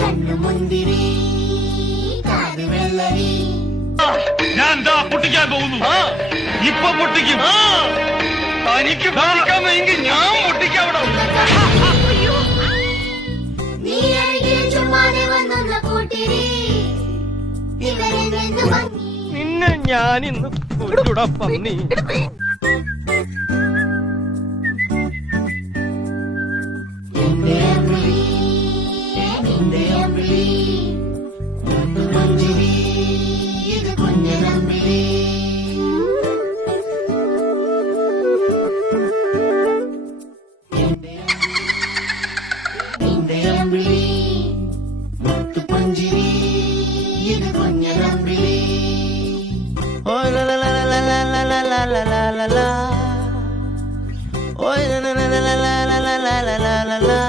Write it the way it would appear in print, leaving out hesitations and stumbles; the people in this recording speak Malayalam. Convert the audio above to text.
കണ്ണുമുന്തിരി കാത് വെള്ളരി ഞാൻ എന്താ പൊട്ടിക്കാൻ പോകുന്നു. ഇപ്പൊ പൊട്ടിക്കും. തനിക്ക് പൊട്ടിക്കാമെങ്കിൽ ഞാൻ പൊട്ടിക്കാവിടെ. നീ അഴകിയ ചുമ്മാതെ വന്നൊന്ന കൂട്ടിരി ഇവരെന്ത് ഭംഗി. നിന്നെ ഞാനിന്ന് കൊല്ലുടാ പന്നി. നിന്റെ അമ്പിളി നിന്റെ അമ്പിളി മുത്തുമഞ്ചുരി ഇത് കുഞ്ഞനമ്പിളി. നിന്റെ അമ്പിളി മുത്തുപുഞ്ചിരി ഇത് കുഞ്ഞനമ്പിളി. ഓ ലാ ലാ ലാ ലാ ലാ ലാ ലാ ലാ ലാ ലാ ലാ. ഓ ലാ ലാ ലാ ലാ ലാ ലാ ലാ ലാ ലാ ലാ.